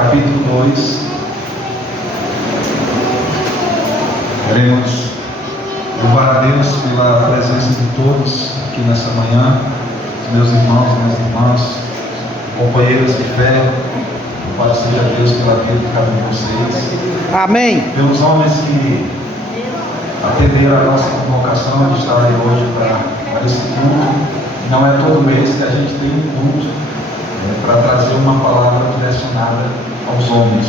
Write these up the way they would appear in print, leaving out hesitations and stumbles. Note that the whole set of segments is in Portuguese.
capítulo 2. Queremos louvar a Deus pela presença de todos aqui nessa manhã, os meus irmãos e minhas irmãs, companheiros de fé. Louvado seja Deus pela vida de cada um de vocês. Amém. Pelos homens que atenderam a nossa convocação de estar aí hoje para esse culto. Não é todo mês que a gente tem um culto para trazer uma palavra direcionada aos homens,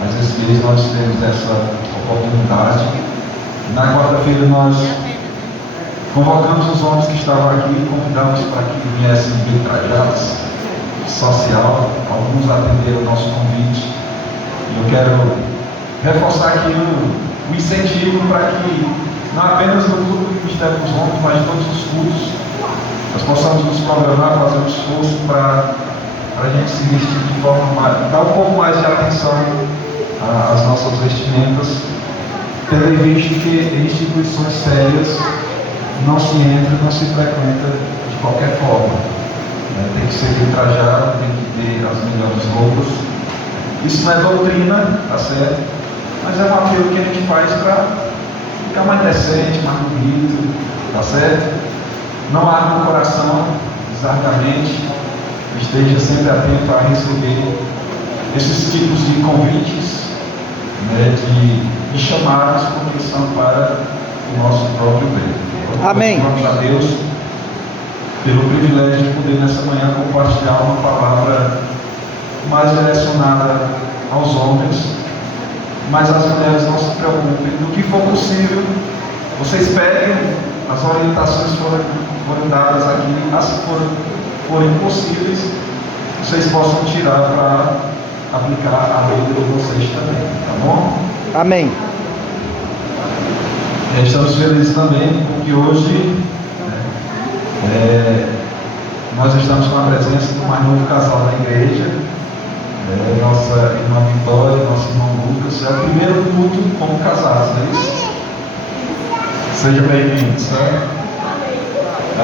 mas esse mês nós temos essa oportunidade. Na quarta-feira nós convocamos os homens que estavam aqui e convidamos para que viessem bem trajados, social. Alguns atenderam o nosso convite e eu quero reforçar aqui o incentivo para que não apenas no culto do Ministério dos Homens, mas em todos os cultos nós possamos nos programar, fazer um esforço para a gente se vestir de forma mais, dar um pouco mais de atenção às nossas vestimentas, tendo visto que em instituições sérias não se entra, não se frequenta de qualquer forma. Tem que ser bem trajado, tem que ter as melhores roupas. Isso não é doutrina, tá certo? Mas é um apelo que a gente faz para ficar mais decente, mais bonito, tá certo? Não arde no coração, exatamente. Esteja sempre atento a receber esses tipos de convites, de chamados, porque são para o nosso próprio bem. Amém. Vamos a Deus pelo privilégio de poder nessa manhã compartilhar uma palavra mais direcionada aos homens, mas as mulheres não se preocupem. No que for possível, vocês peguem as orientações que foram dadas aqui, as que forem possíveis, vocês possam tirar para aplicar a vida de vocês também, tá bom? Amém. Estamos felizes também porque hoje nós estamos com a presença do mais novo casal da igreja, nossa irmã Vitória, nosso irmão Lucas. É o primeiro culto como casados, não é isso? Sejam bem-vindos, tá?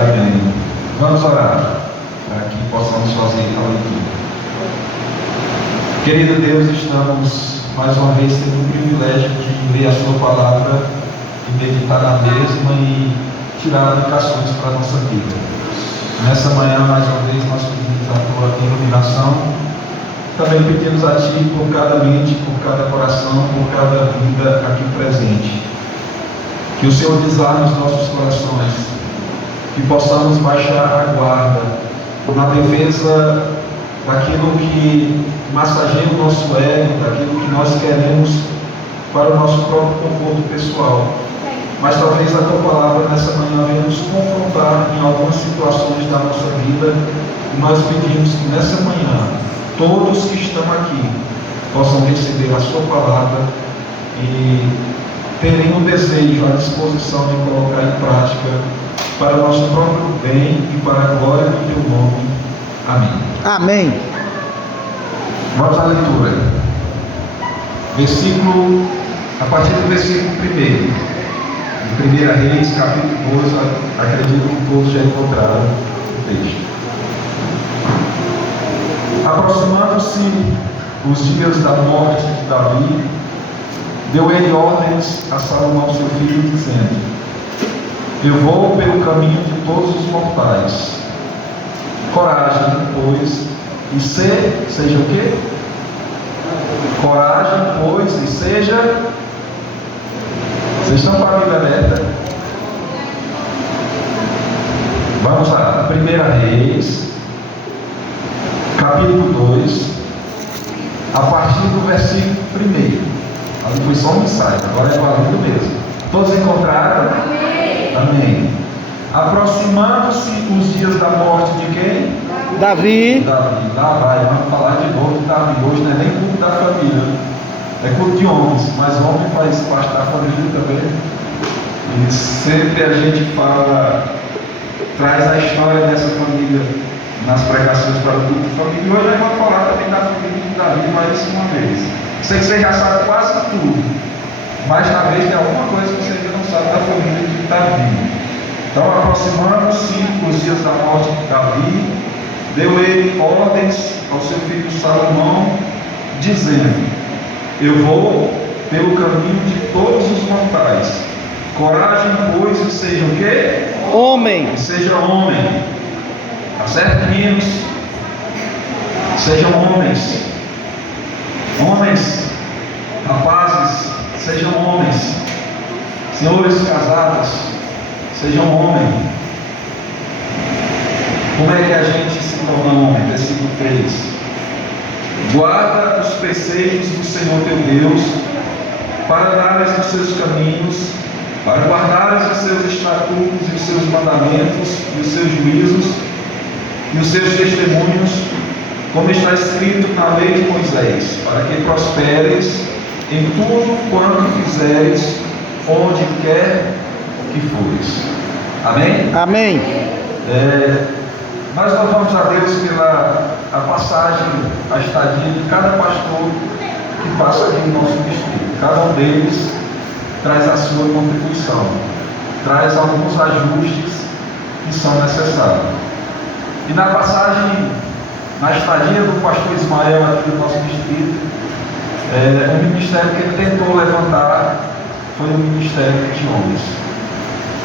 Amém. Vamos orar para que possamos fazer a leitura. Querido Deus, estamos mais uma vez tendo o privilégio de ler a sua palavra e meditar na mesma e tirar aplicações para a nossa vida. Nessa manhã, mais uma vez, nós pedimos a tua iluminação. Também pedimos a ti por cada mente, por cada coração, por cada vida aqui presente. Que o Senhor desarme os nossos corações, que possamos baixar a guarda na defesa daquilo que massageia o nosso ego, daquilo que nós queremos para o nosso próprio conforto pessoal. Mas talvez a tua palavra nessa manhã venha nos confrontar em algumas situações da nossa vida, e nós pedimos que nessa manhã todos que estão aqui possam receber a sua palavra e terem o desejo, a disposição de colocar em prática para o nosso próprio bem e para a glória do teu nome. Amém. Amém. Vamos à leitura. A partir do versículo 1. De 1 Reis, capítulo 12, acredito que todos já encontraram o texto. Aproximando-se os dias da morte de Davi, deu ele ordens a Salomão seu filho, dizendo: eu vou pelo caminho de todos os mortais. Coragem, pois, e seja o quê? Coragem, pois, e seja... Vocês estão com a Bíblia aberta? Vamos lá, 1 Reis, capítulo 2, a partir do versículo 1. Ali foi só um ensaio, agora é valendo mesmo. Todos encontraram? Amém. Amém. Aproximando-se os dias da morte de quem? Davi. Lá vai, vamos falar de novo de Davi. Hoje não é nem culto da família, é culto de homens, mas homem faz parte da família também. E sempre a gente traz a história dessa família nas pregações para o culto de família. E hoje eu vou falar também da família de Davi mais uma vez. Sei que você já sabe quase tudo, mas talvez tem alguma coisa que você ainda não sabe da família de Davi. Então, aproximando-se os dias da morte de Davi, deu ele ordens ao seu filho Salomão, dizendo: eu vou pelo caminho de todos os mortais. Coragem, pois, e seja o quê? Homem. E seja homem. Tá certo, meninos? Sejam homens. Homens, rapazes, sejam homens. Senhores casados, sejam homens. Como é que a gente se torna homem? Versículo 3. Guarda os preceitos do Senhor teu Deus, para andares nos seus caminhos, para guardares os seus estatutos e os seus mandamentos, e os seus juízos, e os seus testemunhos, como está escrito na lei de Moisés, para que prosperes em tudo quanto fizeres, onde quer que fores. Amém? Amém. Nós louvamos a Deus pela a passagem, a estadia de cada pastor que passa aqui no nosso distrito. Cada um deles traz a sua contribuição, traz alguns ajustes que são necessários. E na passagem, na estadia do pastor Ismael aqui do nosso distrito, o ministério que ele tentou levantar foi o ministério de homens.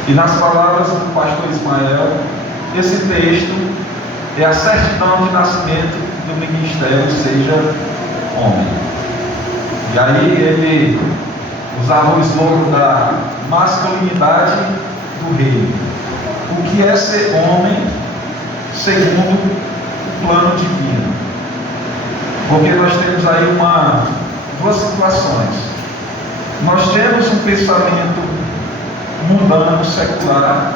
E nas palavras do pastor Ismael, esse texto é a certidão de nascimento do ministério, seja homem. E aí ele usava o slogan da masculinidade do reino. O que é ser homem segundo o plano divino? Porque nós temos aí duas situações. Nós temos um pensamento mundano, secular,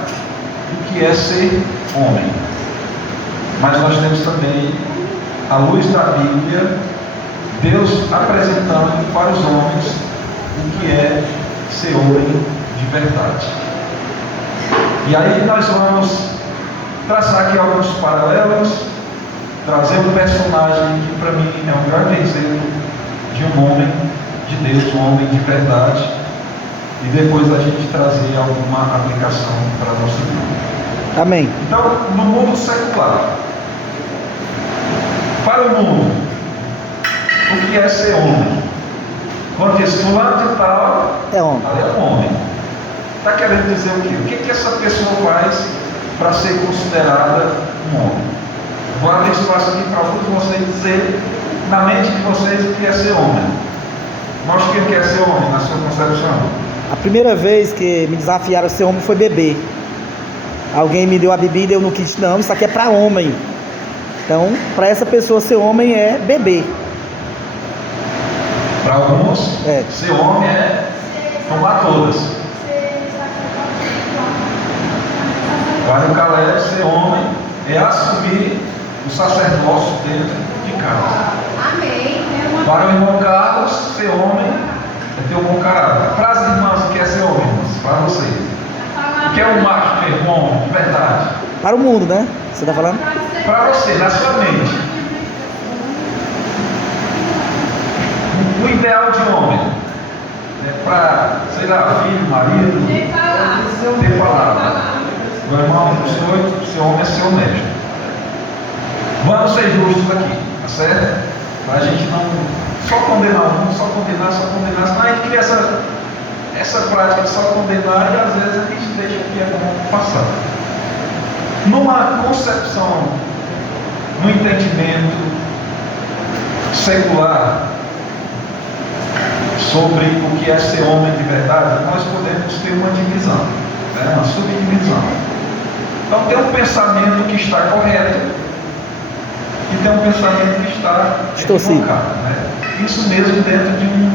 do que é ser homem. Mas nós temos também, à luz da Bíblia, Deus apresentando para os homens o que é ser homem de verdade. E aí nós vamos traçar aqui alguns paralelos, trazer um personagem que para mim é um grande exemplo de um homem de Deus, um homem de verdade, e depois a gente trazer alguma aplicação para a nossa vida. Amém. Então, no mundo secular, para o mundo, o que é ser homem? Quando diz fulano de tal, É homem. ali é um homem. Está querendo dizer o quê? O que essa pessoa faz para ser considerada um homem? Vou abrir espaço aqui para alguns de vocês dizer na mente de vocês o que é ser homem. Mostre o que é ser homem na sua concepção. A primeira vez que me desafiaram a ser homem foi beber. Alguém me deu a bebida e eu não quis, não, isso aqui é para homem. Então, para essa pessoa ser homem é beber. Para alguns, ser homem é tomar todas. Para o Caleb, ser homem é assumir o sacerdócio dentro de casa. Amém. Para o irmão Carlos, ser homem é ter um bom caráter. Para as irmãs, o que é ser homem, irmãs? Para vocês. O que é um macho mesmo, homem, de verdade? Para o mundo, né? Você está falando? Para você, na sua mente. O ideal de homem é para, sei lá, filho, marido, ter palavra. Meu irmão, ser homem é ser honesto. Vamos ser justos aqui, tá certo? Para a gente não só condenar um, só condenar, senão a gente cria essa prática de só condenar e às vezes a gente deixa que é bom passar. Numa concepção, no entendimento secular sobre o que é ser homem de verdade, nós podemos ter uma divisão, né? Uma subdivisão. Então tem um pensamento que está correto e tem um pensamento que está equivocado, né? Isso mesmo dentro de um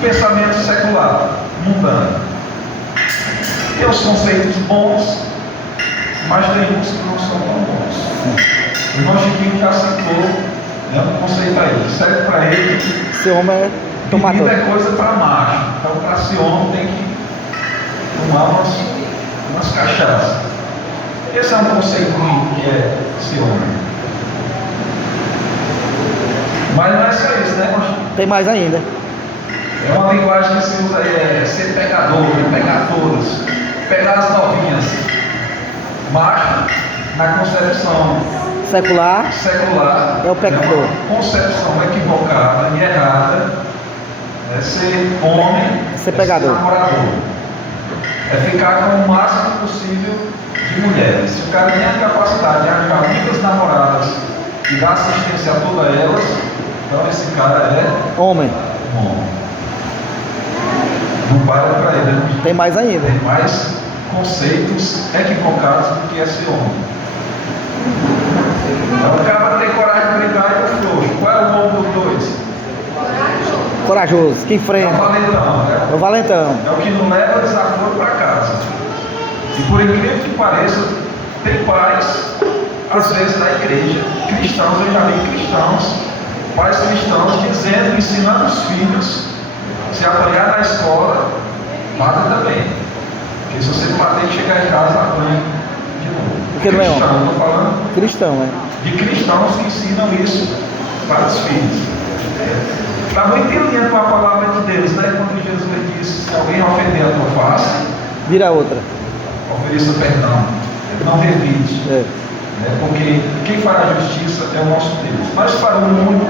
pensamento secular, mundano. Tem os conceitos bons, mas tem uns que não são tão bons. O irmão Chiquinho já citou, né, um conceito aí, serve para ele. Ser homem é tomar bebida todo. é coisa para macho. Então, para ser homem, tem que tomar umas cachaças. Esse é um conceito que é ser homem. Mas não é só isso, né, irmão? Tem mais ainda. É uma linguagem que se usa aí, ser pecador, pegar todas, pegar as novinhas. Macho, na concepção Secular secular, é o pecador. uma concepção equivocada e ser homem, ser pegador. Ser namorador. É ficar com o máximo possível de mulheres. Se o cara tem a capacidade de arranjar muitas namoradas e dar assistência a todas elas, então esse cara é Homem. homem. Não para para ele, né? Tem mais ainda. Tem mais conceitos equivocados do que é ser homem. Então o cara tem coragem de brigar e o frouxo. Qual é o nome dos dois? Corajoso, que É enfrenta. o valentão, né? É o valentão. É o que não leva desaforo para casa. E por incrível que pareça, tem pais, às vezes na igreja, cristãos, eu já vi cristãos, pais cristãos dizendo, ensinando os filhos, se apanhar na escola, bata também. Porque se você bater e chegar em casa, apanha de novo. Porque não é homem. Cristão, estou falando Cristão, é. de cristãos que ensinam isso para os filhos. Está muito em linha com a palavra de Deus, né? Quando Jesus disse, se alguém ofender a tua face, Vira outra. ofereça perdão, não revide. É. Porque quem fará justiça é o nosso Deus. Mas para o mundo,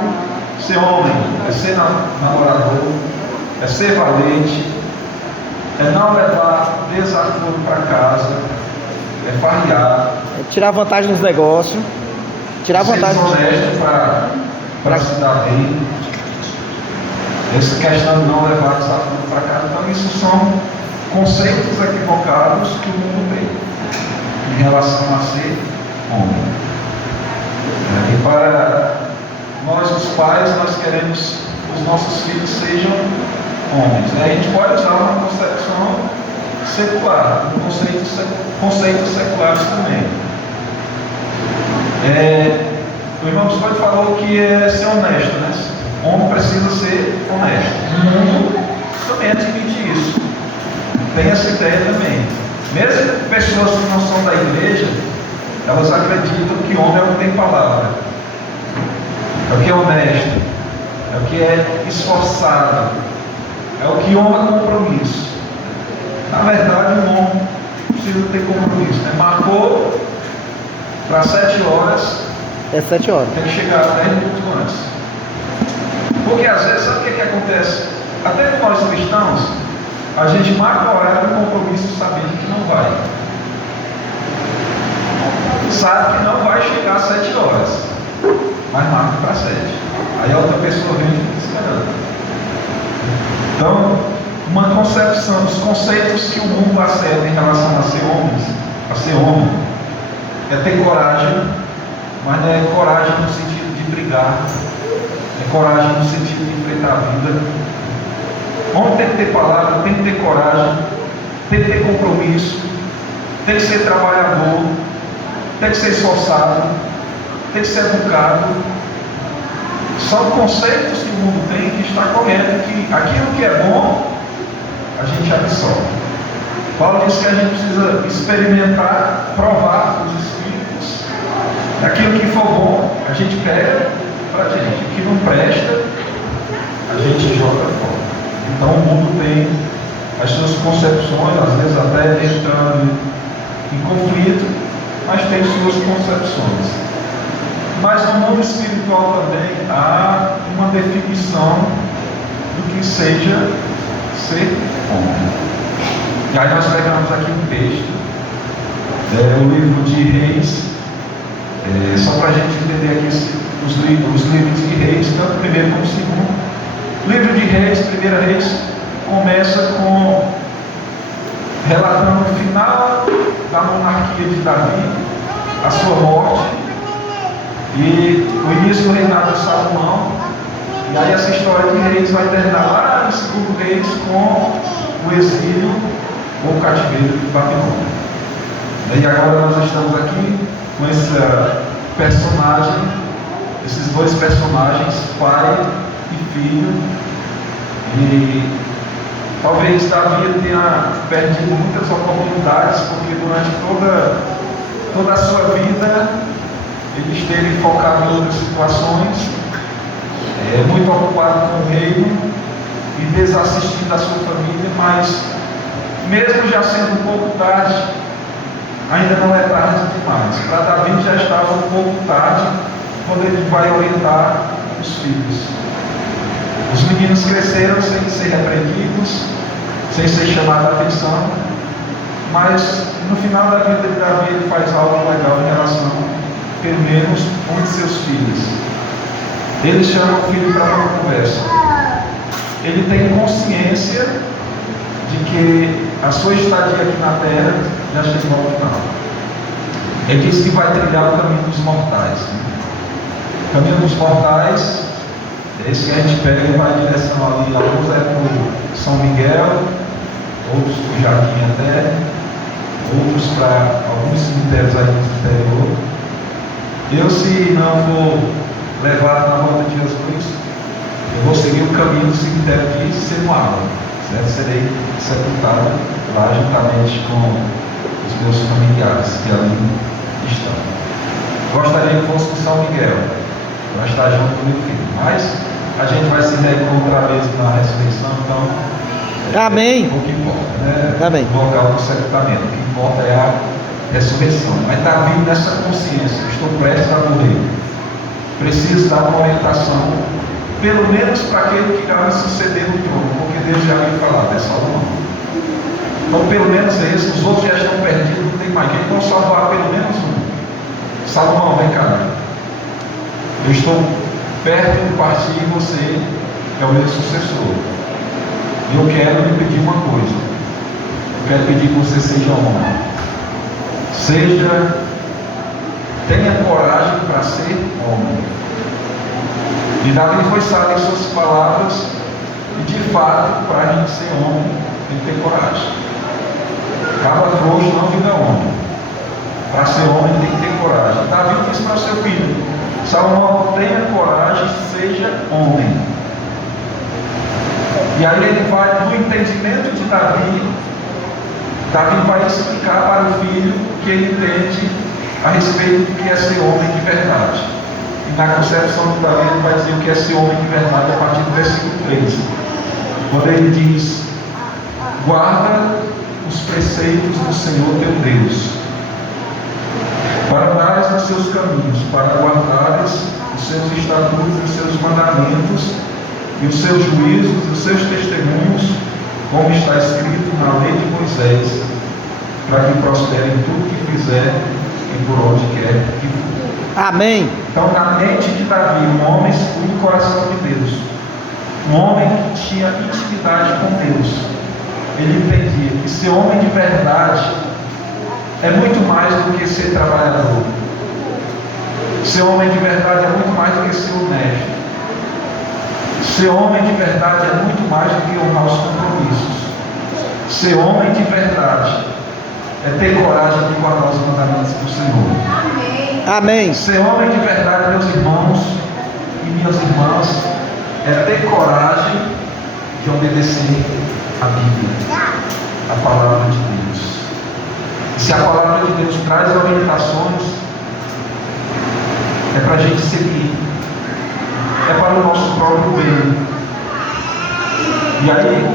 ser homem é ser namorador, é ser valente, é não levar desaforo para casa, é farrear, É tirar vantagem nos negócios. Tirar ser vantagem. honesto para se dar bem. Essa questão de não levar desaforo para casa. Então, isso são conceitos equivocados que o mundo tem em relação a ser homem. E para nós, os pais, nós queremos que os nossos filhos sejam homens. A gente pode usar uma concepção secular, conceitos seculares também. O irmão Biscoito falou que é ser honesto, né? O homem precisa ser honesto. O mundo também admite isso. Tem essa ideia também. Mesmo pessoas que não são da igreja, elas acreditam que homem é o que tem palavra, é o que é honesto, é o que é esforçado, é o que honra compromisso. Na verdade, o homem precisa ter compromisso, né? Marcou para 7 horas, É 7 horas. tem que chegar 10 minutos antes. Porque às vezes, sabe o que acontece? Até com nós cristãos, a gente marca o horário do compromisso sabendo que não vai. Sabe que não vai chegar às 7 horas, mas marca para 7. Aí a outra pessoa vem e fica esperando. Então, uma concepção, os conceitos que o mundo acerta em relação a ser homem, é ter coragem, mas não é coragem no sentido de brigar, é coragem no sentido de enfrentar a vida. Homem tem que ter palavra, tem que ter coragem, tem que ter compromisso, tem que ser trabalhador, tem que ser esforçado, tem que ser educado. São conceitos que o mundo tem que está correto, que aquilo que é bom, a gente absorve. Paulo diz que a gente precisa experimentar, provar os Espíritos. Aquilo que for bom, a gente pega para a gente. O que não presta, a gente joga fora. Então o mundo tem as suas concepções, às vezes até entrando em conflito, mas tem suas concepções. Mas no mundo espiritual também há uma definição do que seja ser homem. E aí nós pegamos aqui um texto, o livro de Reis, só para a gente entender aqui os livros de Reis, tanto o primeiro como o segundo. O livro de Reis, primeira Reis, começa com relatando o final da monarquia de Davi, a sua morte e o início do reinado de Salomão. E aí essa história de Reis vai terminar lá no segundo Reis com o exílio ou o cativeiro de Babilônia. E agora nós estamos aqui com essa personagem, esses dois personagens, pai e filho, e talvez Davi tenha perdido muitas oportunidades, porque durante toda a sua vida ele esteve focado em outras situações, muito ocupado com o reino e desassistindo da sua família, mas mesmo já sendo um pouco tarde, ainda não é tarde demais. Para Davi já estava um pouco tarde quando ele vai orientar os filhos. Os meninos cresceram sem ser repreendidos, sem ser chamados a atenção, mas no final da vida de Davi ele faz algo legal em relação, pelo menos, a um de seus filhos. Ele chama o filho para uma conversa. Ele tem consciência de que a sua estadia aqui na terra já chegou ao final. Ele diz que vai trilhar o caminho dos mortais. O caminho dos mortais, esse que a gente pega e vai em direção ali, alguns é para São Miguel, outros para o Jardim até, outros para alguns cemitérios aí no interior. Eu, se não for levado na volta de Jesus, eu vou seguir o caminho do cemitério de Semuala, certo? Serei sepultado lá juntamente com os meus familiares que ali estão. Gostaria que fosse com São Miguel, para estar junto com o meu filho, mas a gente vai se reencontrar mesmo na ressurreição, então Amém. O que importa, né? Amém. O local do sepultamento, o que importa é a ressurreição. Mas Davi, nessa consciência, estou prestes a morrer, preciso dar uma orientação, pelo menos para aquele que vai suceder no trono, porque Deus já havia falado, é Salomão. Então, pelo menos é esse, os outros já estão perdidos, não tem mais. Quem pode salvar pelo menos um? Salomão, vem cá. Eu estou perto de partir e você é o meu sucessor. E eu quero lhe pedir uma coisa. Eu quero pedir que você seja homem. Tenha coragem para ser homem. E Davi foi sábio em suas palavras, e de fato, para a gente ser homem, tem que ter coragem. Cabra frouxo não vira homem. Para ser homem tem que ter coragem. Davi disse para o seu filho: Salomão, tenha coragem, seja homem. E aí ele vai, no entendimento de Davi vai explicar para o filho o que ele entende a respeito do que é ser homem de verdade. E na concepção de Davi ele vai dizer o que é ser homem de verdade a partir do versículo 13. Quando ele diz: guarda os preceitos do Senhor teu Deus, para andares nos seus caminhos, para guardares os seus estatutos, os seus mandamentos, e os seus juízos, e os seus testemunhos, como está escrito na lei de Moisés, para que prospere em tudo que fizer e por onde quer que for. Amém. Então, na mente de Davi, um homem segundo o coração de Deus, um homem que tinha intimidade com Deus, ele entendia que ser homem de verdade é muito mais do que ser trabalhador. Ser homem de verdade é muito mais do que ser honesto. Ser homem de verdade é muito mais do que honrar os compromissos. Ser homem de verdade é ter coragem de guardar os mandamentos do Senhor. Amém. Amém. Ser homem de verdade, meus irmãos e minhas irmãs, é ter coragem de obedecer a Bíblia, a palavra de Deus. E se a palavra de Deus traz orientações, é para a gente seguir. É para o nosso próprio bem. E aí